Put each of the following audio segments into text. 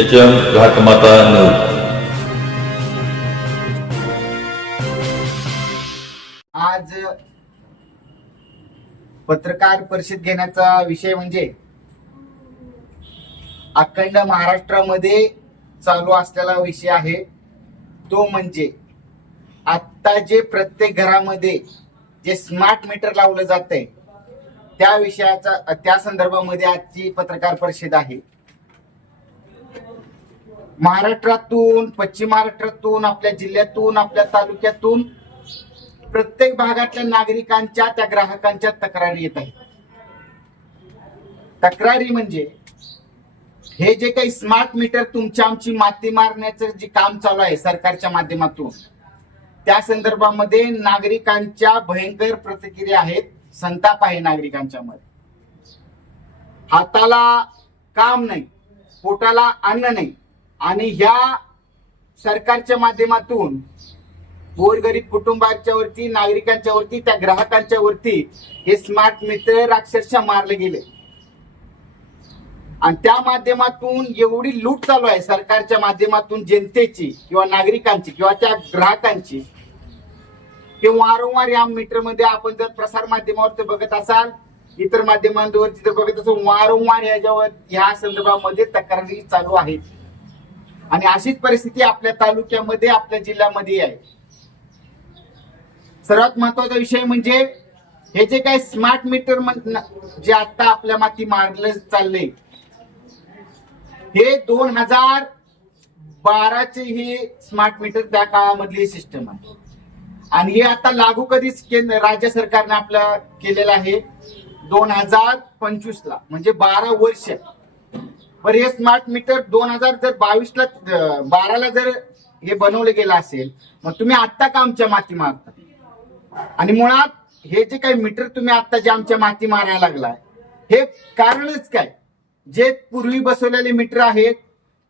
H M Ghatmata news. आज पत्रकार परिषद घेण्याचा विषय म्हणजे अखंड महाराष्ट्रामध्ये चालू असलेला विषय आहे. तो म्हणजे आत्ता जे प्रत्येक घरामध्ये जे स्मार्ट मीटर लावलं जात आहे त्या विषयाचा त्या संदर्भामध्ये आजची पत्रकार परिषद आहे. महाराष्ट्रातून पश्चिम महाराष्ट्रातून आपल्या जिल्ह्यातून आपल्या तालुक्यातून प्रत्येक भागातल्या नागरिकांच्या त्या ग्राहकांच्या तक्रारी येत आहेत. तक्रारी म्हणजे हे जे काही स्मार्ट मीटर तुमच्या आमची माती मारण्याचं जे काम चालू आहे सरकारच्या माध्यमातून त्या संदर्भामध्ये नागरिकांच्या भयंकर प्रतिक्रिया आहेत संताप आहे नागरिकांच्या मध्ये. हाताला काम नाही पोटाला अन्न नाही आणि ह्या सरकारच्या माध्यमातून गोरगरीब कुटुंबाच्या वरती नागरिकांच्या वरती त्या ग्राहकांच्या वरती हे स्मार्ट मीटर अक्षरशः मारले गेले. आणि त्या माध्यमातून एवढी लूट चालू आहे सरकारच्या माध्यमातून जनतेची किंवा नागरिकांची किंवा त्या ग्राहकांची. की वारंवार या मीटरमध्ये आपण जर प्रसार माध्यमावर बघत असाल इतर माध्यमांवरती जर बघत असाल वारंवार याच्यावर ह्या संदर्भामध्ये तक्रारी चालू आहेत. आणि अशीच परिस्थिती आपल्या तालुक्यामध्ये आपल्या जिल्ह्यामध्ये आहे. सर्वात महत्त्वाचा विषय म्हणजे हे जे काही स्मार्ट मीटर जे आता आपल्या माती मारलं चाललंय हे दोन हजार बाराचे ही स्मार्ट मीटर त्या काळामधली सिस्टम आहे. आणि हे आता लागू कधीच केंद्र राज्य सरकारने आपल्या केलेलं आहे दोन हजार पंचवीस ला म्हणजे बारा वर्ष. बरं हे स्मार्ट मीटर दोन हजार जर बावीसला बाराला जर हे बनवलं गेलं असेल मग तुम्ही आत्ता का आमच्या माती मारता? आणि मुळात हे जे काही मीटर तुम्ही आत्ता जे आमच्या माती मारायला लागलाय हे कारणच काय? जे पूर्वी बसवलेले मीटर आहेत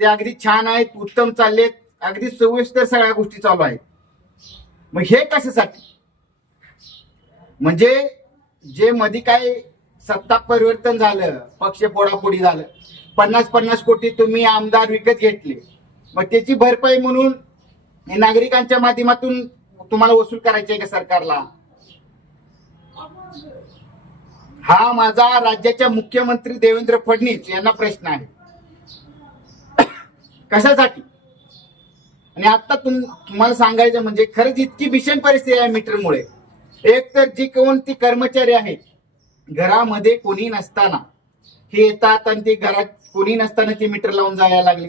ते अगदी छान आहेत उत्तम चाललेत अगदी सविस्तर सगळ्या गोष्टी चालू आहेत. मग हे कशासाठी? म्हणजे जे मध्ये काय सत्ता परिवर्तन झालं पक्ष फोडाफोडी झालं. पन्नास पन्नास कोटी तुम्ही आमदार विकत घेतले. मग त्याची भरपाई म्हणून नागरिकांच्या माध्यमातून तुम्हाला वसूल करायची आहे का सरकारला? हा माझा राज्याच्या मुख्यमंत्री देवेंद्र फडणवीस यांना प्रश्न आहे. कशासाठी? आणि आता तुम तुम्हाला सांगायचं म्हणजे खरंच इतकी भीषण परिस्थिती आहे मीटरमुळे. एक तर जी कोणती कर्मचारी आहेत घरामध्ये कोणी नसताना. हे येतात आणि ते घरात कोणी नसताना ते मीटर लावून जायला लागले.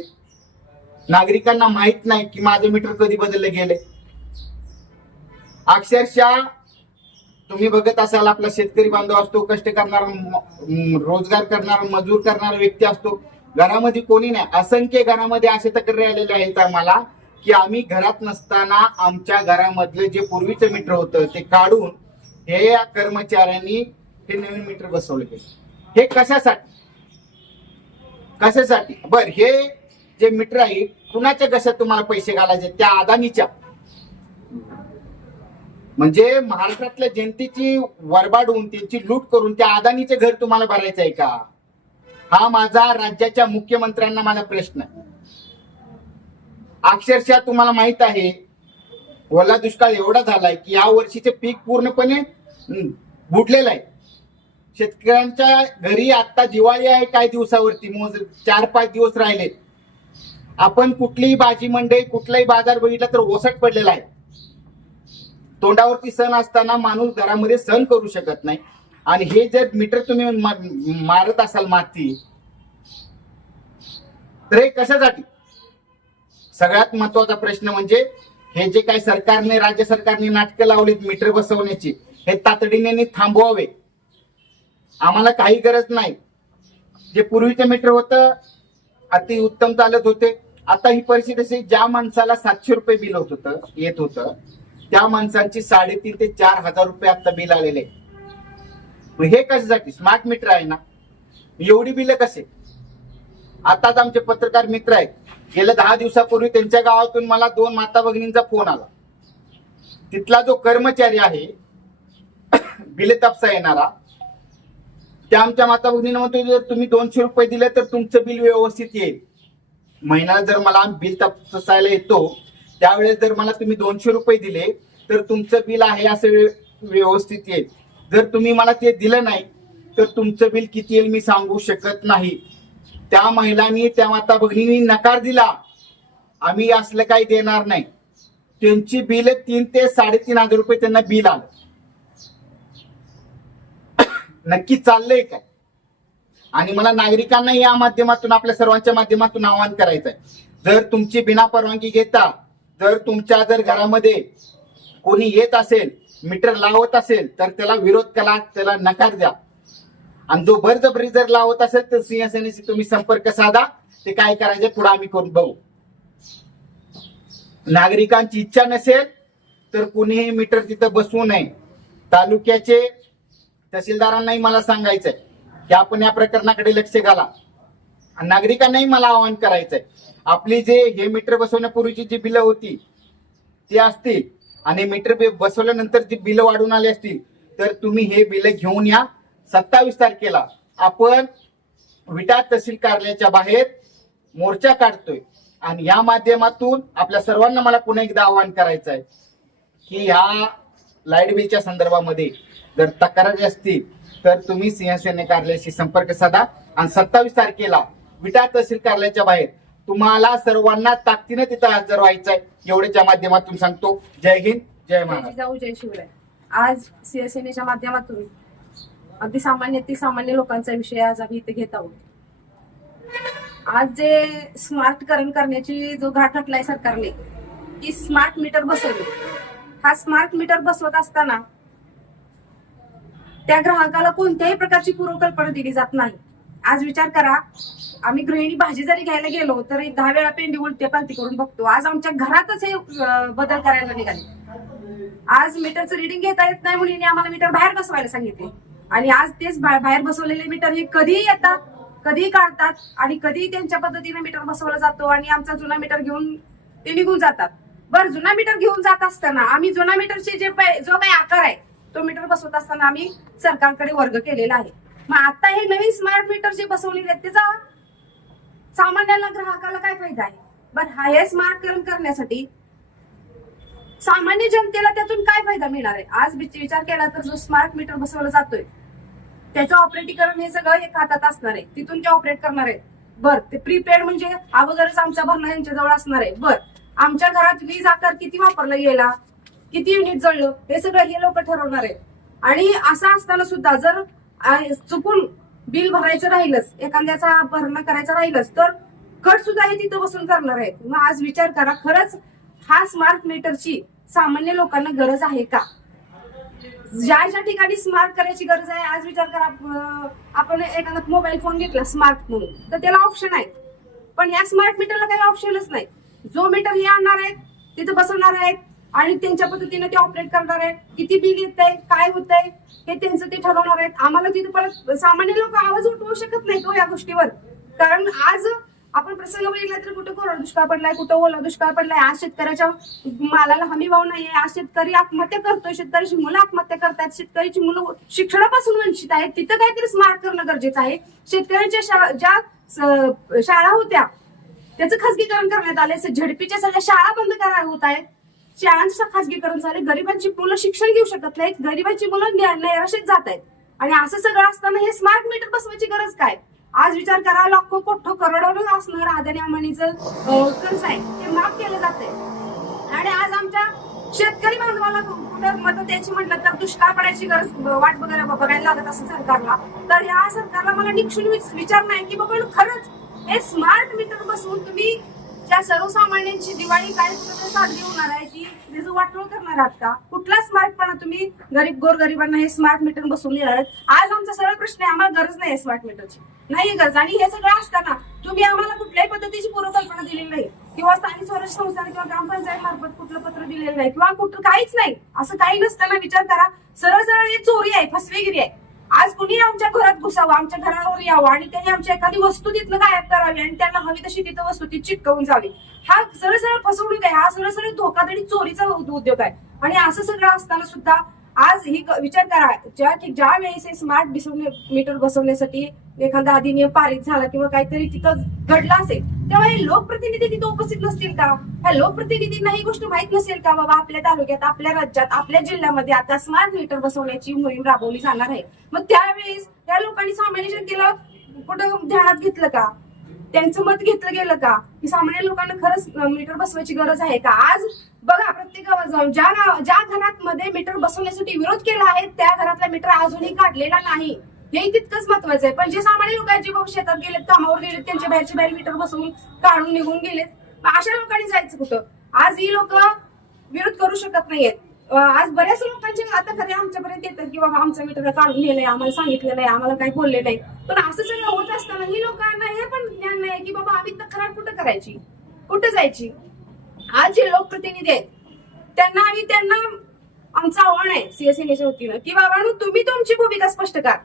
नागरिकांना माहीत नाही की माझं मीटर कधी बदललं गेले. अक्षरशः तुम्ही बघत असाल आपला शेतकरी बांधव असतो कष्ट करणारा रोजगार करणारा मजूर करणारा व्यक्ती असतो. घरामध्ये कोणी नाही. असंख्य घरामध्ये असे तक्रारी आलेले आहेत आम्हाला की आम्ही घरात नसताना आमच्या घरामधले जे पूर्वीचं मीटर होतं ते काढून हे या कर्मचाऱ्यांनी हे नवीन मीटर बसवले गेले. हे कशासाठी? कशासाठी? बर हे जे मीटर आहे कुणाच्या कशात तुम्हाला पैसे घालायचे? त्या अदानीच्या. म्हणजे महाराष्ट्रातल्या जनतेची वरबाडून त्यांची लूट करून त्या अदानीचे घर तुम्हाला भरायचं आहे का? हा माझा राज्याच्या मुख्यमंत्र्यांना माझा प्रश्न आहे. अक्षरशः तुम्हाला माहीत आहे ओला दुष्काळ एवढा झालाय की या वर्षीचे पीक पूर्णपणे बुडलेलं आहे. शेतकऱ्यांच्या घरी आता दिवाळी आहे काही दिवसावरती मोज चार पाच दिवस राहिलेत आपण कुठलीही भाजी मंडई कुठलाही बाजार बघितला तर ओसट पडलेला आहे. तोंडावरती सण असताना माणूस घरामध्ये सण करू शकत नाही. आणि हे जर मीटर तुम्ही मारत असाल माती तर हे कशासाठी? सगळ्यात महत्त्वाचा प्रश्न म्हणजे हे जे काही सरकारने राज्य सरकारने नाटकं लावलीत मीटर बसवण्याची हे तातडीने थांबवावे. आम्हाला काही गरज नाही. जे पूर्वीचं मीटर होतं अति उत्तम चालत होते. आता ही परिस्थिती अशी ज्या माणसाला सातशे रुपये बिल होत होतं येत होतं त्या माणसांची साडेतीन ते चार हजार रुपये आता बिल आलेले. आहे. हे कशासाठी? स्मार्ट मीटर आहे ना. एवढी बिल कसे? आताच आमचे पत्रकार मित्र आहेत. गेल्या दहा दिवसापूर्वी त्यांच्या गावातून मला दोन माता भगिनींचा फोन आला. तिथला जो कर्मचारी आहे बिल तपसा येणारा त्या आमच्या माता भगिनीनं म्हणतो जर तुम्ही दोनशे रुपये दिले तर तुमचं बिल व्यवस्थित येईल. महिन्याला जर मला बिल तपासायला येतो त्यावेळेस जर मला तुम्ही दोनशे रुपये दिले तर तुमचं बिल आहे असं व्यवस्थित येईल. जर तुम्ही मला ते दिलं नाही तर तुमचं बिल किती येईल मी सांगू शकत नाही. त्या महिलांनी त्या माता भगिनींनी नकार दिला. आम्ही असलं काही देणार नाही. त्यांची बिल तीन ते साडेतीन हजार रुपये त्यांना बिल आलं. नक्की चाललंय काय आणि मला नागरिकांना या माध्यमातून आपल्या सर्वांच्या माध्यमातून आवाहन करायचं आहे जर तुमची बिना परवानगी घेता जर तुमच्या जर घरामध्ये कोणी येत असेल मीटर लावत असेल तर त्याला विरोध करा त्याला नकार द्या. आणि जो भरजबरी जर लावत असेल तर सिंहसेनेशी तुम्ही संपर्क साधा. ते काय करायचे पुढे आम्ही करून बघू. नागरिकांची इच्छा नसेल तर कुणीही मीटर तिथं बसवू नये. तालुक्याचे तहसीलदारांनाही मला सांगायचंय की आपण या प्रकरणाकडे लक्ष घाला. आणि नागरिकांनाही मला आवाहन करायचंय. आपली जे हे मीटर बसवण्यापूर्वीची जी बिलं होती ती असतील आणि मीटर बसवल्यानंतर जी बिलं वाढून आली असतील तर तुम्ही हे बिलं घेऊन या. सत्तावीस तारखेला आपण विटा तहसील कार्यालयाच्या बाहेर मोर्चा काढतोय. आणि या माध्यमातून आपल्या सर्वांना मला पुन्हा एकदा आवाहन करायचं आहे की ह्या लाइट बिलच्या संदर्भामध्ये जर तक्रारी असतील तर तुम्ही सिंहसेने कार्यालयाशी संपर्क साधा. आणि सत्तावीस तारखेला विटा तहसील कार्यालयाच्या बाहेर तुम्हाला सर्वांना ताकदीने तिथं हजर व्हायचंय. एवढ्याच्या माध्यमातून सांगतो. जय हिंद जय जय महाराज जय शिवराय. आज सिंहसेनेच्या माध्यमातून अगदी सामान्य ती सामान्य लोकांचा विषय आज आम्ही इथे घेत आहोत. आज जे स्मार्टकरण करण्याची जो घाट घातलाय सरकारने की स्मार्ट मीटर बसवले. हा स्मार्ट मीटर बसवत असताना त्या ग्राहकाला कोणत्याही प्रकारची पूर्वकल्पना दिली जात नाही. आज विचार करा आम्ही गृहिणी भाजी जरी घ्यायला गेलो तरी दहा वेळा पेंडी उलटे पालती करून बघतो. आज आमच्या घरातच हे बदल करायला निघाले. आज मीटरचं रिडिंग घेता येत नाही म्हणून आम्हाला मीटर बाहेर बसवायला सांगितले. आणि आज तेच बाहेर बसवलेले मीटर हे कधीही येतात कधीही काढतात आणि कधीही त्यांच्या पद्धतीने मीटर बसवला जातो आणि आमचा जुना मीटर घेऊन ते निघून जातात. बरं जुना मीटर घेऊन जात असताना आम्ही जुना मीटरचे जे पै- जो काही आकार आहे तो मीटर बसवत असताना आम्ही सरकारकडे वर्ग केलेला आहे. मग आता हे नवीन स्मार्ट मीटर जे बसवलेले आहेत त्याचा सामान्याला ग्राहकाला काय फायदा आहे? बरं हा हे स्मार्टकरण करण्यासाठी सामान्य जनतेला त्यातून काय फायदा मिळणार आहे? आज विचार केला तर जो स्मार्ट मीटर बसवला जातोय त्याचं ऑपरेटीकरण हे सगळं हे खात्यात असणार आहे. तिथून ते ऑपरेट करणार आहे. बर ते प्रीपेड म्हणजे अगोदरच आमचा भरणा यांच्या जवळ असणार आहे. बर आमच्या घरात वीज आकार किती वापरला गेला? किती युनिट जळलं? हे सगळं हे लोक ठरवणार आहेत. आणि असं असताना सुद्धा जर चुकून बिल भरायचं राहिलंच एखाद्याचा भरणा करायचा राहिलंच तर कट सुद्धा हे तिथं बसून करणार आहेत. मग आज विचार करा खरंच हा स्मार्ट मीटरची सामान्य लोकांना गरज आहे का? ज्या ज्या ठिकाणी स्मार्ट करायची गरज आहे आज विचार करा आपण एखादा मोबाईल फोन घेतला स्मार्ट म्हणून तर त्याला ऑप्शन आहे पण या स्मार्ट मीटरला काही ऑप्शनच नाही. जो मीटर हे आणणार आहेत तिथं बसवणार आहेत आणि त्यांच्या पद्धतीने ते ऑपरेट करणार आहेत. किती बिल येत आहे काय होत आहे हे त्यांचं ते ठरवणार आहेत. आम्हाला तिथं परत सामान्य लोक आवाज उठवू शकत नाही तो हो या गोष्टीवर. कारण आज आपण प्रसंग बघितला तर कुठं कोरडा दुष्काळ पडलाय कुठं ओला दुष्काळ पडलाय. आज शेतकऱ्याच्या मालाला हमी भाव नाहीये. आज शेतकरी आत्महत्या करतोय. शेतकऱ्याची मुलं आत्महत्या करतात शेतकऱ्याची मुलं शिक्षणापासून वंचित आहेत. तिथं काहीतरी स्मार्ट करणं गरजेचं आहे. शेतकऱ्यांच्या ज्या शाळा होत्या त्याचं खासगीकरण करण्यात आले झडपीच्या सगळ्या शाळा बंद करायला होत आहेत. शाळांचं खासगीकरण झाले गरिबांची मुलं शिक्षण घेऊ शकत नाहीत. गरिबांची मुलं नैराशेत जात आहेत. आणि असं सगळं असताना हे स्मार्ट मीटर बसवायची गरज काय? आज विचार करा लाखो कोठो करोडो असणार अदानी अंबानीचं कर्ज आहे. ते माफ केलं जाते आणि आज आमच्या शेतकरी बांधवाला कुठं मदत द्यायची म्हटलं तर दुष्काळ पडायची गरज वाट बघायला बघायला लागत असं सरकारला. तर या सरकारला मला निक्षून विचार नाही की बाबा खरंच हे स्मार्ट मीटर बसवून तुम्ही त्या सर्वसामान्यांची दिवाळी काय कुठं साजरी होणार आहे की त्याचं वाटोळ करणार आहात का? कुठला स्मार्टपणा तुम्ही गरीब गोरगरिबांना हे स्मार्ट मीटर बसवून येणार आज आमचा सरळ प्रश्न आहे आम्हाला गरज नाही स्मार्ट मीटरची नाही गरज. आणि हे सगळं असताना तुम्ही आम्हाला कुठल्याही पद्धतीची पूर्वकल्पना दिलेली नाही. किंवा स्थानिक स्वराज्य संस्था किंवा ग्रामपंचायत मार्फत कुठलं पत्र दिलेलं नाही किंवा कुठं काहीच नाही. असं काही नसताना विचार करा. सरळ सरळ हे चोरी आहे फसवेगिरी आहे. आज कुणी आमच्या घरात घुसावं आमच्या घरावर यावं? आणि त्यांनी आमची एखादी वस्तू तिथलं गायब करावी आणि त्यांना हवी तशी तिथं वस्तू ती चिटकवून जावी. हा सरळ सरळ फसवणूक आहे. हा सरळ सरळ धोकाधडी चोरीचा उद्योग आहे. आणि असं सगळं असताना सुद्धा आज ही विचार करा. ज्या ज्या वेळेस हे स्मार्ट बिसवणे मीटर बसवण्यासाठी एखादा अधिनियम पारित झाला किंवा काहीतरी तिथं घडलं असेल तेव्हा हे लोकप्रतिनिधी तिथे उपस्थित नसतील का? ह्या लोकप्रतिनिधींना ही गोष्ट माहीत नसेल का? बाबा आपल्या तालुक्यात आपल्या राज्यात आपल्या जिल्ह्यामध्ये आता स्मार्ट मीटर बसवण्याची मोहीम राबवली जाणार आहे. मग त्यावेळेस त्या लोकांनी सामान्य जनतेला कुठं ध्यानात घेतलं का? त्यांचं मत घेतलं गेलं का? की सामान्य लोकांना खरंच मीटर बसवायची गरज आहे का? आज बघा प्रत्येक गावात जाऊन ज्या ज्या घरात मध्ये मीटर बसवण्यासाठी विरोध केला आहे त्या घरातला मीटर अजूनही काढलेला नाही. हे तितकंच महत्वाचं आहे. पण जे सामान्य लोक आहेत जे बाबा शेतात गेलेत कामावर गेलेत त्यांच्या बाहेरचे बाहेर मीटर बसवून काढून निघून गेलेत अशा लोकांनी जायचं कुठं? आज ही लोक विरोध करू शकत नाहीयेत. आज बऱ्याच लोकांचे आता खरे आमच्यापर्यंत येतात की बाबा आमचं मीटर काढून गेलंय आम्हाला सांगितलं नाही आम्हाला काही बोलले नाही. पण असं सगळं होत असताना ही लोकांना हे पण ज्ञान नाही की बाबा आम्ही तक्रार कुठं करायची? कुठं जायची? आज जे लोकप्रतिनिधी आहेत त्यांना आम्ही त्यांना आमचं आव्हान आहे सीएसएनच्या वतीनं की बाबांनो तुम्ही तुमची भूमिका स्पष्ट करा.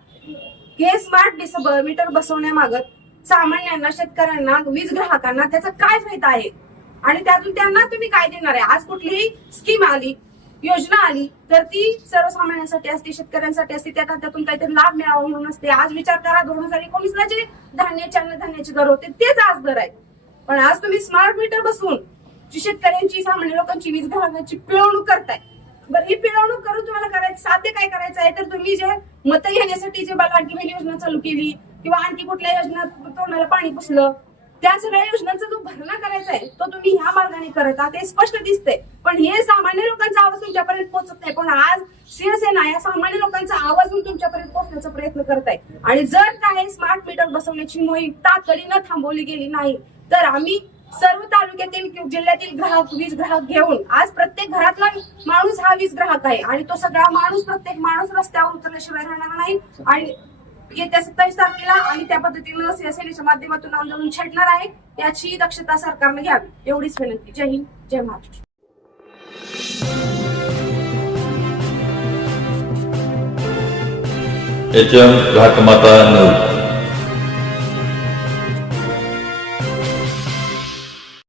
हे स्मार्ट मीटर बसवण्यामागत सामान्यांना शेतकऱ्यांना वीज ग्राहकांना त्याचा काय फायदा आहे? आणि त्यातून त्यांना तुम्ही काय देणार आहे? आज कुठलीही स्कीम आली योजना आली तर ती सर्वसामान्यांसाठी असते शेतकऱ्यांसाठी असते त्या त्यातून काहीतरी लाभ मिळावा म्हणून असते. आज विचार करा दोन हजार एकोणीसला जे धान्याचे अन्नधान्याचे दर होते तेच आज दर आहेत पण आज तुम्ही स्मार्ट मीटर बसवून जी शेतकऱ्यांची सामान्य लोकांची वीज ग्राहकांची पिळवणूक करताय बरं ही पिळवणूक करून तुम्हाला करायचं साध्य काय करायचं आहे? तर तुम्ही जे मतं घेण्यासाठी जे बालवाडकी बहीण योजना चालू केली किंवा आणखी कुठल्या योजना तोंडाला पाणी पुसलं त्या सगळ्या योजनांचा जो भरणा करायचा आहे तो तुम्ही ह्या मार्गाने करत आहात हे स्पष्ट दिसतंय. पण हे सामान्य लोकांचा आवाज तुमच्यापर्यंत पोहोचत नाही. पण आज शिवसेना या सामान्य लोकांचा आवाज तुमच्यापर्यंत पोहोचण्याचा प्रयत्न करत आहे आणि जर काय स्मार्ट मीटर बसवण्याची मोहीम तातडीनं थांबवली गेली नाही तर आम्ही सर्व तालुक्यातील जिल्ह्यातील ग्राहक वीज ग्राहक घेऊन आज प्रत्येक घरातला माणूस हा वीज ग्राहक आहे. आणि तो सगळा माणूस प्रत्येक माणूस रस्त्यावर उतरल्याशिवाय राहणार नाही. आणि येत्या सत्तावीस तारखेला आणि त्या पद्धतीनं सेनेच्या माध्यमातून आंदोलन छेडणार आहे. याची दक्षता सरकारने घ्यावी. एवढीच विनंती. जय हिंद जय Maharashtra. H M Ghatmata news